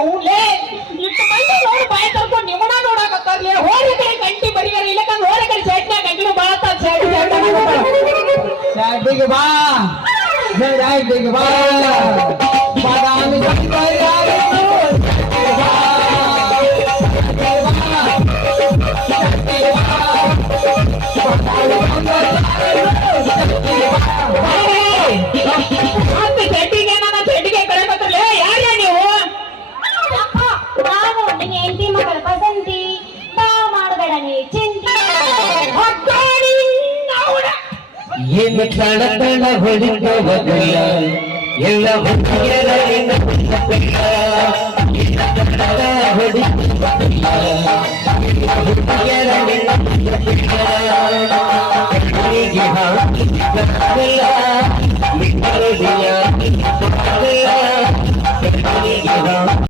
ಅವ್ಲೇ ಇಟ್ಟು ಮಂದಿ ನೋಡಿ ಬಾಯ ತರ್ಕೊಂಡು ನಿಮ್ಮನ ನೋಡಕತ್ತಾರ್ಲಿ ಹೋರಿ ಕಡೆ ಗಂಟಿ ಬರಿಗಾರ ಇಲ್ಲಕಂದ್ ಹೋರಿ ಕಡೆ ಸೈಟ್ನಾಗ ಗಂಟಿನೂ ಬಾಳತ್ತ ಸೈಟಿಗೆ ಬಾ ಸೈಟಿಗೆ ಬಾ ಬಾದಾಮಿ ಸೆಟ್ಟಿಗೆ ನನ್ನ ಸೆಟ್ಟಿಗೆ ಕಡೆ ಬರ್ತಾರಲ್ಲ ಯಾರ್ಯ ನೀವು ನಾನು ನಿನ್ನ ಹೆಂಡತಿ ಮಗಳ ಪಸಂತಿ ಬಾ ಮಾಡಬೇಡ ನೀ ಚಿಂತೆ ಏನು ತಳ ತಳ ಹೊಡಿತವಲ್ಲ ಎಲ್ಲ ಹುಡುಗಿಯರ ಹುಡುಗಿಯರ